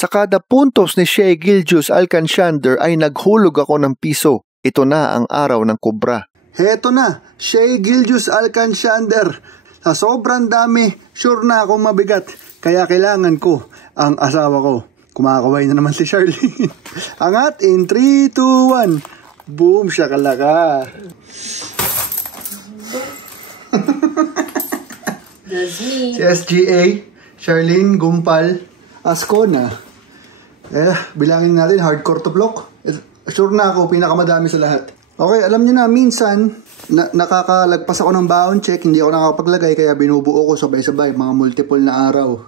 Sa kada puntos ni Shea Gilgeous-Alcancender ay naghulog ako ng piso. Ito na ang araw ng kobra. Heto na, Shea Gilgeous-Alcancender. Sa sobrang dami, sure na akong mabigat. Kaya kailangan ko ang asawa ko. Kumakaway na naman si Charlene. Angat in 3, 2, 1. Boom, shakalaka. That's me. Si SGA, Charlene, Gumpal, Ascona. Bilangin natin, hardcore to block. Sure na ako, pinakamadami sa lahat. Okay, alam niyo na, minsan, nakakalagpas ako ng baon check, hindi ako nakapaglagay, kaya binubuo ko sabay-sabay, mga multiple na araw.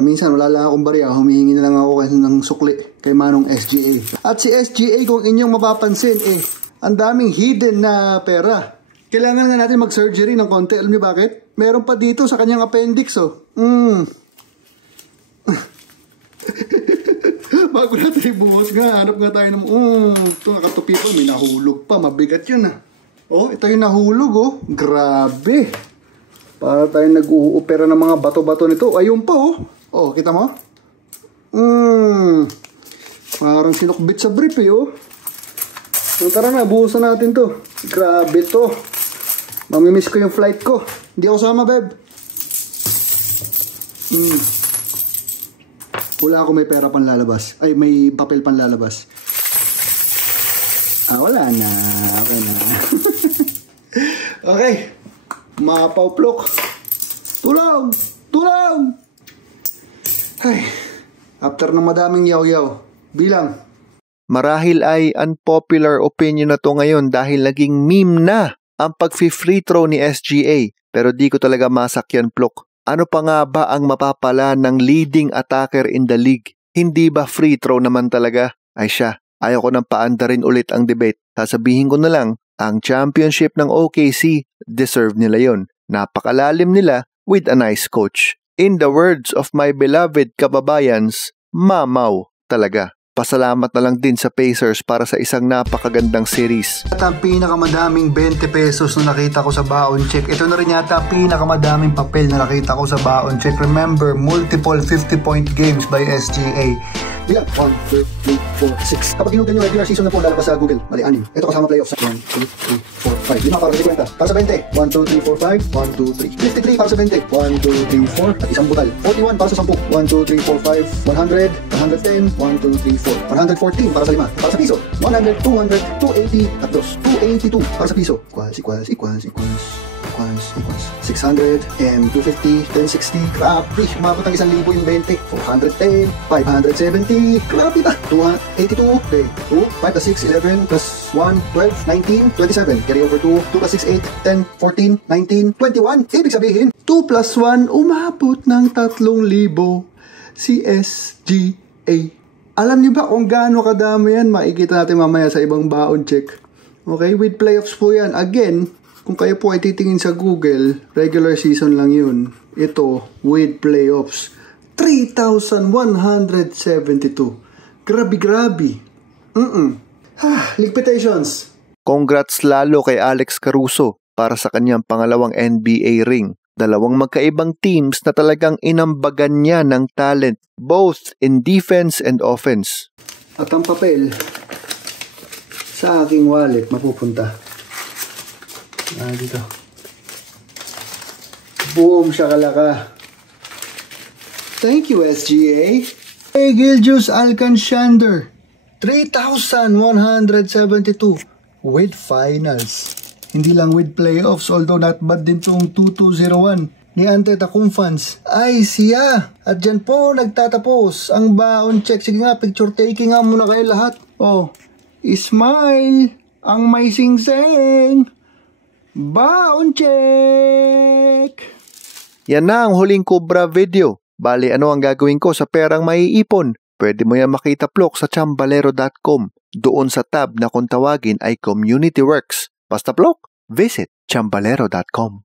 Minsan, wala lang akong barya, humihingi na lang ako kasi ng sukli kay Manong SGA. At si SGA, kung inyong mapapansin, ang daming hidden na pera. Kailangan nga natin mag-surgery ng konti. Alam niyo bakit? Meron pa dito sa kanyang appendix, Bago natin ibuhos nga, hanap nga tayo ng, ito nakatupi pa, may nahulog pa, mabigat yun ito yung nahulog, grabe. Para tayo nag-uupera ng mga bato-bato nito. Ayun pa, kita mo? Parang sinukbit sa brief, So, tara na, buhusan natin to. Grabe to. Mamimiss ko yung flight ko. Hindi ako sama, babe. Wala ako may pera panlalabas. Ay, may papel panlalabas. Wala na. Okay na. Okay. Mapauplok. Tulong! Tulong! Ay. After ng madaming yaw-yaw. Bilang. Marahil ay unpopular opinion na to ngayon dahil naging meme na ang pag-free throw ni SGA. Pero di ko talaga masakyan, Plok. Ano pa nga ba ang mapapala ng leading attacker in the league? Hindi ba free throw naman talaga? Ay siya, ayaw ko nang paandarin ulit ang debate. Sasabihin ko na lang, ang championship ng OKC, deserve nila yon. Napakalalim nila with a nice coach. In the words of my beloved kababayans, mamaw talaga. Pasalamat na lang din sa Pacers para sa isang napakagandang series. At ang pinakamadaming 20 pesos na nakita ko sa baon check. Ito na rin yata pinakamadaming papel na nakita ko sa baon check. Remember, multiple 50-point games by SGA. Bilang 1, 2, 3, 4, 6. Kapag ginugan yung regular season na po lalabas sa Google, mali 6. Ito kasama playoffs. 1, 2, 3, 4, 5. Lima para sa 50. Para sa 20. 1, 2, 3, 4, 5. 1, 2, 3. 53 para sa 20. 1, 2, 3, 4. At isang butal. 41 para sa 10. 1, 2, 3, 4, 5. 100. 110. 1, 2, 3, 4. 114 para sa 5. Para sa piso. 100, 200, 280. At 282 para sa piso. Equals 600 and 250, 1060. Grabe, umabot ng 1,000 yung 20. 410, 570. Grabe ba? 282. Okay. 2, 5 plus 6, 11 plus 1, 12, 19, 27. Carry over 2. 2 plus 6, 8, 10, 14, 19, 21. Ibig sabihin, 2 plus 1, umabot ng 3,000 si SGA. Alam niyo ba kung gaano kadami yan? Makikita natin mamaya sa ibang baon check. Okay, with playoffs po yan. Again, kung kayo po ay titingin sa Google, regular season lang yun. Ito, with playoffs. 3,172. Grabe. Ligpitations. Congrats lalo kay Alex Caruso para sa kanyang pangalawang NBA ring. Dalawang magkaibang teams na talagang inambagan niya ng talent, both in defense and offense. At ang papel sa aking wallet mapupunta. Dito. Boom, shakalaka. Thank you, SGA. Shea Gilgeous-Alcancender. 3,172 with finals. Hindi lang with playoffs, although not bad din tong 2201 ni Antetokounmpo. Ay siya! At dyan po nagtatapos ang baon check. Sige nga, picture taking nga muna kayo lahat. Smile! Ang may sing-sing! Baon check! Yan na ang huling Cobra video. Bali, ano ang gagawin ko sa perang maiipon? Pwede mo yan makita, Plok, sa chambalero.com. Doon sa tab na kung tawagin ay Community Works. Basta, Plok, visit chambalero.com.